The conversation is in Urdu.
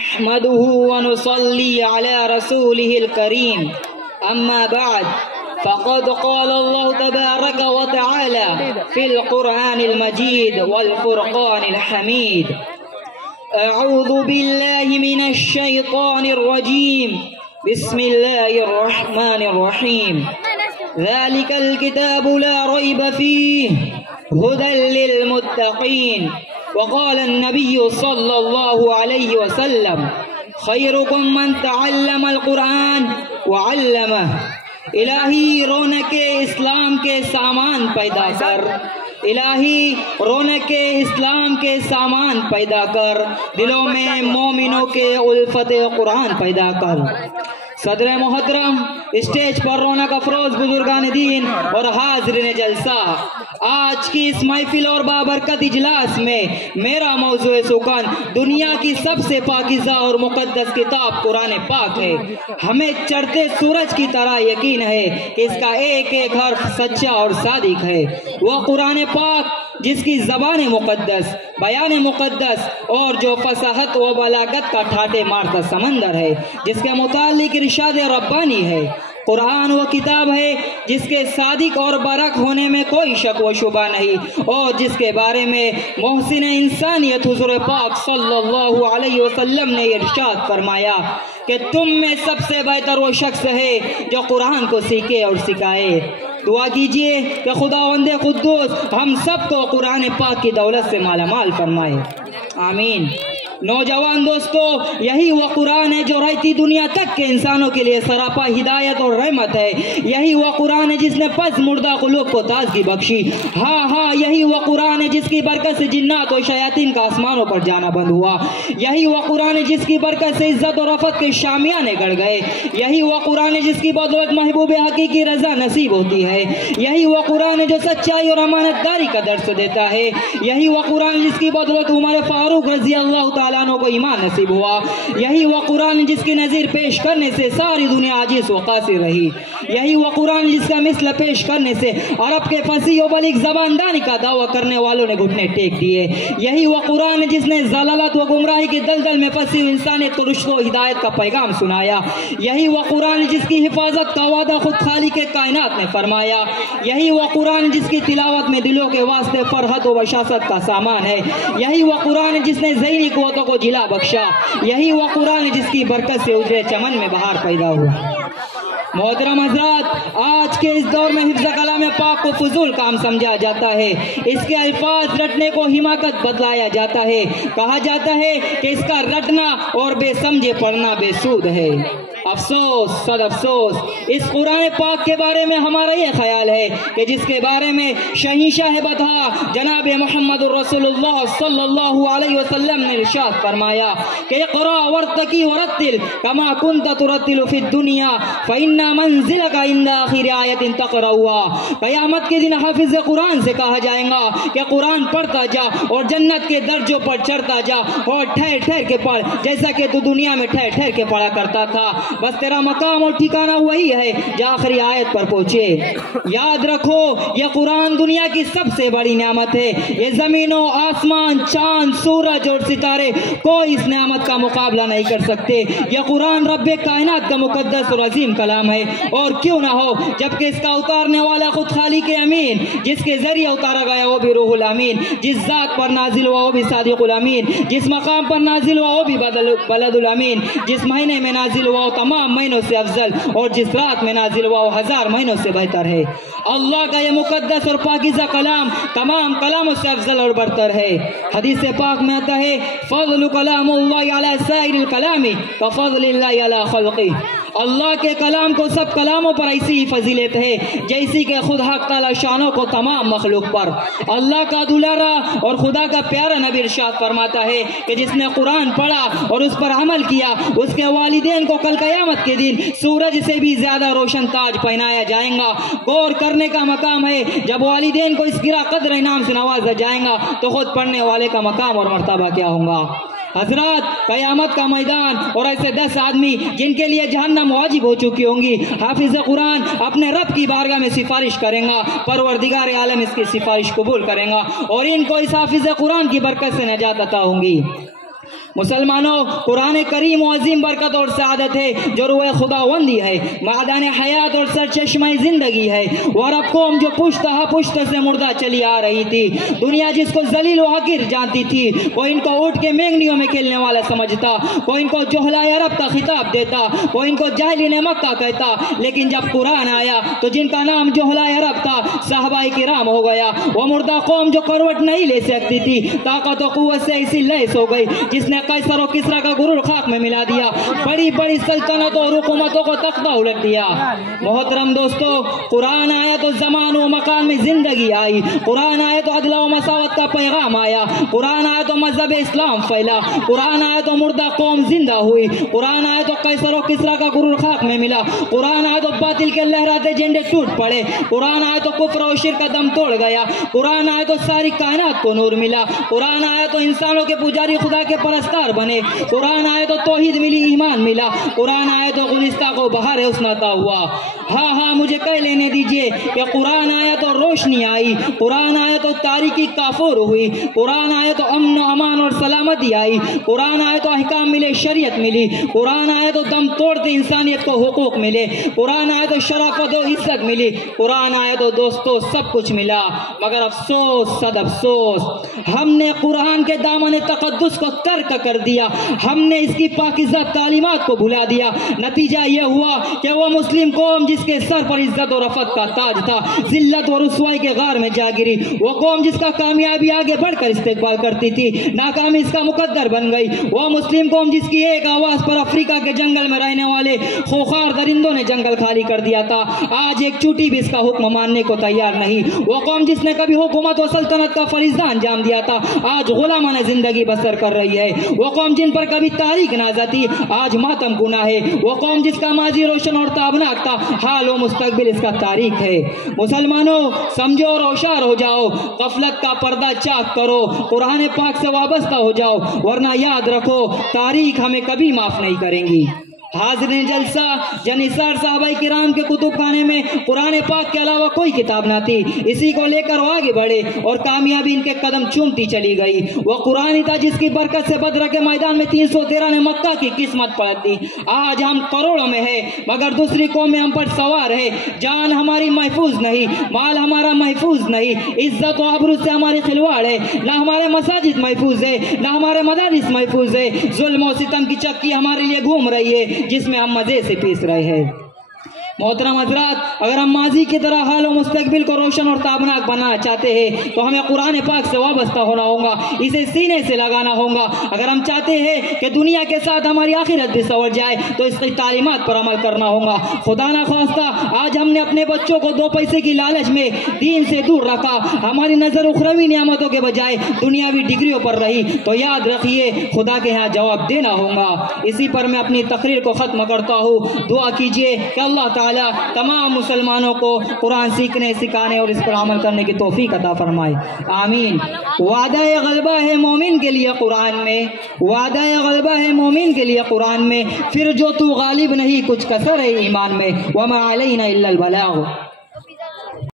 نحمده ونصلي على رسوله الكريم أما بعد فقد قال الله تبارك وتعالى في القرآن المجيد والفرقان الحميد أعوذ بالله من الشيطان الرجيم بسم الله الرحمن الرحيم ذلك الكتاب لا ريب فيه هدى للمتقين وقال النبي صلى الله عليه وسلم خيركم من تعلم القرآن وعلمه الہی رونق اسلام کے سامان پیدا کر، الہی رونق اسلام کے سامان پیدا کر، دلوں میں مومنوں کے الفت قرآن پیدا کر۔ صدر محترم، اسٹیج پر رونق افروز بزرگان دین اور حاضرین جلسہ، آج کی اس محفل اور بابرکت اجلاس میں میرا موضوع سخن دنیا کی سب سے پاکیزہ اور مقدس کتاب قرآن پاک ہے۔ ہمیں چڑھتے سورج کی طرح یقین ہے کہ اس کا ایک ایک حرف سچا اور صادق ہے۔ وہ قرآن پاک جس کی زبان مقدس، بیان مقدس اور جو فصاحت و بلاغت کا ٹھاٹے مارتا سمندر ہے، جس کے متعلق ارشاد ربانی ہے۔ قرآن وہ کتاب ہے جس کے صادق اور برحق ہونے میں کوئی شک و شبہ نہیں، اور جس کے بارے میں محسن انسانیت حضور پاک صلی اللہ علیہ وسلم نے ارشاد فرمایا کہ تم میں سب سے بہتر وہ شخص ہے جو قرآن کو سیکھے اور سکھائے۔ دعا کیجئے کہ خداوند قدوس ہم سب کو قرآن پاک کی دولت سے مالا مال فرمائے، آمین۔ نوجوان دوستو، یہی وہ قرآن ہے جو رہتی دنیا تک کے انسانوں کے لیے سراپا ہدایت اور رحمت ہے۔ یہی وہ قرآن ہے جس نے پس مردہ قلوب کو تازگی بخشی۔ ہاں یہی وہ قرآن ہے جس کی برکت سے جنات و شیاطین کا آسمانوں پر جانا بند ہوا۔ یہی وہ قرآن ہے جس کی برکت سے عزت اور رفعت کے شامیانے گڑ گئے۔ یہی وہ قرآن ہے جس کی بدولت محبوب حقیقی رضا نصیب ہوتی ہے۔ یہی وہ قرآن ہے جو سچائی اور امانت داری کا درس دیتا ہے۔ یہی وہ قرآن جس کی بدولت عمر فاروق رضی اللہ تعالیٰ عنہ کو ایمان نصیب ہوا۔ یہی وہ قرآن جس کی نظیر پیش کرنے سے ساری دنیا عاجز و قاصر رہی۔ یہی وہ قرآن جس کا مثل پیش کرنے سے عرب کے فصیح و بلیغ زبان دانی کا دعویٰ کرنے والوں نے گھٹنے ٹیک دیے۔ یہی وہ قرآن جس نے ضلالت و گمراہی کی دلدل میں پھنسی ہوئی انسانیت کو رشد و ہدایت کا پیغام سنایا۔ یہی وہ قرآن جس کی حفاظت کا وعدہ خود خالق کائنات نے فرمایا۔ یہی وہ قرآن جس کی تلاوت میں دلوں کے واسطے فرحت و بشاشت کا سامان ہے۔ یہی وہ قرآن جس نے ذہنی قوتوں کو جلا بخشا۔ یہی وہ قرآن جس کی برکت سے ادھرے چمن میں بہار پیدا ہوا۔ محترم حضرات، آج کے اس دور میں حفظ کلام پاک کو فضول کام سمجھا جاتا ہے۔ اس کے الفاظ رٹنے کو حماقت بتلایا جاتا ہے۔ کہا جاتا ہے کہ اس کا رٹنا اور بے سمجھے پڑھنا بے سود ہے۔ افسوس، صد افسوس، اس قرآن پاک کے بارے میں ہمارا یہ خیال ہے کہ جس کے بارے میں شہنشاہ بطحا جناب محمد رسول اللہ صلی اللہ علیہ وسلم نے ارشاد فرمایا کہ اقرا وارتقی ورتل کما کنت ترتل فی الدنیا فإن منزلک عند آخر آیت تقرأها۔ قیامت کے دن حافظ قرآن سے کہا جائے گا کہ قرآن پڑھتا جا اور جنت کے درجوں پر چڑھتا جا اور ٹھہر ٹھہر کے پڑھ جیسا کہ تو دنیا میں ٹھہر ٹھہر کے پڑھا کرتا تھا۔ بس تیرا مقام اور ٹھکانہ وہی ہے جو آخری آیت پر پہنچے۔ یاد رکھو، یہ قرآن دنیا کی سب سے بڑی نعمت ہے۔ یہ زمین و آسمان، چاند، سورج اور ستارے کوئی اس نعمت کا مقابلہ نہیں کر سکتے۔ یہ قرآن رب کائنات کا مقدس اور عظیم کلام ہے، اور کیوں نہ ہو جبکہ اس کا اتارنے والا خود خالق امین، جس کے ذریعے اتارا گیا وہ بھی روح الامین، جس ذات پر نازل ہوا وہ بھی صادق الامین، جس مقام پر نازل ہوا وہ بھی بلد الامین، جس مہینے میں نازل ہوا وہ تمام مہینوں سے افضل، اور جس رات میں نازل ہوا وہ ہزار مہینوں سے بہتر ہے۔ اللہ کا یہ مقدس اور پاکیزہ کلام تمام کلاموں سے افضل اور برتر ہے۔ حدیث پاک میں آتا ہے فضل کلام اللہ علی سائر الکلام کفضل اللہ علی خلقہ۔ اللہ کے کلام کو سب کلاموں پر ایسی فضیلت ہے جیسی کہ خود حق تعالی شانوں کو تمام مخلوق پر۔ اللہ کا دلارا اور خدا کا پیارا نبی ارشاد فرماتا ہے کہ جس نے قرآن پڑھا اور اس پر عمل کیا، اس کے والدین کو کل قیامت کے دن سورج سے بھی زیادہ روشن تاج پہنایا جائے گا۔ غور کرنے کا مقام ہے، جب والدین کو اس گرا قدر انعام سے نوازا جائے گا تو خود پڑھنے والے کا مقام اور مرتبہ کیا ہوگا۔ حضرات، قیامت کا میدان اور ایسے 10 آدمی جن کے لیے جہنم واجب ہو چکی ہوں گی، حافظ قرآن اپنے رب کی بارگاہ میں سفارش کریں گا، پروردگار عالم اس کی سفارش قبول کریں گا اور ان کو اس حافظ قرآن کی برکت سے نجات عطا ہوں گی۔ مسلمانوں، قرآن کریم و عظیم برکت اور سعادت ہے جو روح خداوندی ہے، معدن حیات اور سرچشمہ زندگی ہے۔ وہ عرب قوم جو پشت سے مردہ چلی آ رہی تھی، دنیا جس کو ذلیل و حقیر جانتی تھی، کوئی ان کو اٹھ کے مینگنیوں میں کھیلنے والا سمجھتا، کوئی ان کو جہلائے عرب کا خطاب دیتا، کوئی ان کو جاہلین مکہ کہتا، لیکن جب قرآن آیا تو جن کا نام جہلائے عرب تھا صحابہ کرام ہو گیا۔ وہ مردہ قوم جو کروٹ نہیں لے سکتی تھی، طاقت و قوت سے اسی لیس ہو گئی جس نے قیصر و کسریٰ کا غرور خاک میں ملا دیا، بڑی بڑی سلطنتوں اور حکومتوں کو تختہ الٹ دیا۔ محترم دوستو، قرآن آیا تو زمان و مکان میں زندگی آئی، قرآن آیا تو عدل و مساوات کا پیغام آیا، قرآن آیا تو مذہب اسلام پھیلا، قرآن آیا تو مردہ قوم زندہ ہوئی، قرآن آیا تو قیصر و کسریٰ کا غرور خاک میں ملا، قرآن آیا تو باطل کے لہراتے جھنڈے ٹوٹ پڑے، قرآن آیا تو کفر و شرک کا دم توڑ گیا، قرآن آیا تو ساری کائنات کو نور ملا، قرآن آیا تو انسانوں کے پجاری خدا کے پرستار بنے، قرآن آیا تو توحید ملی، ایمان ملا، قرآن آیا تو گلستہ کو بہار حسن عطا ہوا۔ ہاں ہاں مجھے کہہ لینے دیجئے کہ قرآن آیا تو روشنی آئی، قرآن آیا تو تاریکی کافور ہوئی، قرآن آیا تو امن و امان اور سلامتی آئی، قرآن آیا تو احکام ملے، شریعت ملی، قرآن آیا تو دم توڑتے انسانیت کو حقوق ملے، قرآن آیا تو شرافت و عزت ملی، قرآن آیا تو دوستو سب کچھ ملا۔ مگر افسوس صد افسوس، ہم نے قرآن کے دامن تقدس کو ترک کر دیا، ہم نے اس کی پاکیزہ تعلیمات کو بھلا دیا۔ نتیجہ یہ ہوا کہ وہ مسلم قوم جس کے سر پر عزت و رفعت کا تاج تھا، ذلت و رسوائی کے غار میں جا گری۔ وہ قوم جس کا کامیابی آگے بڑھ کر استقبال کرتی تھی، ناکامی اس کا مقدر بن گئی۔ وہ مسلم قوم جس کی ایک آواز پر افریقہ کے جنگل میں رہنے والے خوخار درندوں نے جنگل خالی کر دیا تھا، آج ایک چوٹی بھی اس کا حکم ماننے کو تیار نہیں۔ وہ قوم جس نے کبھی حکومت و سلطنت کا فریضہ انجام دیا تھا، آج غلامانہ زندگی بسر کر رہی ہے۔ وہ قوم جن پر کبھی تاریخ نازا تھی، آج ماتم کنا ہے۔ وہ قوم جس کا ماضی روشن اور تابناک تھا، حال و مستقبل اس کا تاریخ ہے۔ مسلمانوں، سمجھو اور ہوشیار ہو جاؤ، غفلت کا پردہ چاک کرو، قرآن پاک سے وابستہ ہو جاؤ، ورنہ یاد رکھو تاریخ ہمیں کبھی معاف نہیں کریں گی۔ حاضرین جلسہ، جنثار صحابہ کرام کے کتب خانے میں قرآن پاک کے علاوہ کوئی کتاب نہ تھی، اسی کو لے کر وہ آگے بڑھے اور کامیابی ان کے قدم چومتی چلی گئی۔ وہ قرآن ہی تھا جس کی برکت سے بدر کے میدان میں 313 نے مکہ کی قسمت پلٹ دی۔ آج ہم کروڑوں میں ہے مگر دوسری قوم میں ہم پر سوار ہے، جان ہماری محفوظ نہیں، مال ہمارا محفوظ نہیں، عزت و آبرو سے ہماری خلواڑ ہے، نہ ہمارے مساجد محفوظ ہے، نہ ہمارے مدارس محفوظ ہے، ظلم و ستم کی چکی ہمارے لیے گھوم رہی ہے جس میں ہم مزے سے پیس رہے ہیں۔ محترم حضرات، اگر ہم ماضی کی طرح حال و مستقبل کو روشن اور تابناک بنانا چاہتے ہیں تو ہمیں قرآن پاک سے وابستہ ہونا ہوگا، اسے سینے سے لگانا ہوگا۔ اگر ہم چاہتے ہیں کہ دنیا کے ساتھ ہماری آخرت بھی سنور جائے تو اس کی تعلیمات پر عمل کرنا ہوگا۔ خدا نہ خواستہ آج ہم نے اپنے بچوں کو 2 پیسے کی لالچ میں دین سے دور رکھا، ہماری نظر اخروی نعمتوں کے بجائے دنیاوی ڈگریوں پر رہی، تو یاد رکھیے خدا کے ہاں جواب دینا ہوگا۔ اسی پر میں اپنی تقریر کو ختم کرتا ہوں۔ دعا کیجئے کہ اللہ تعالیٰ تمام مسلمانوں کو قرآن سیکھنے، سکھانے اور اس پر عمل کرنے کی توفیق عطا فرمائے، آمین۔ وعدہ غلبہ ہے مومن کے لیے قرآن میں، وعدہ غلبہ ہے مومن کے لیے قرآن میں، پھر جو تو غالب نہیں کچھ کسر ہے ایمان میں، وما علینا الا البلاغ۔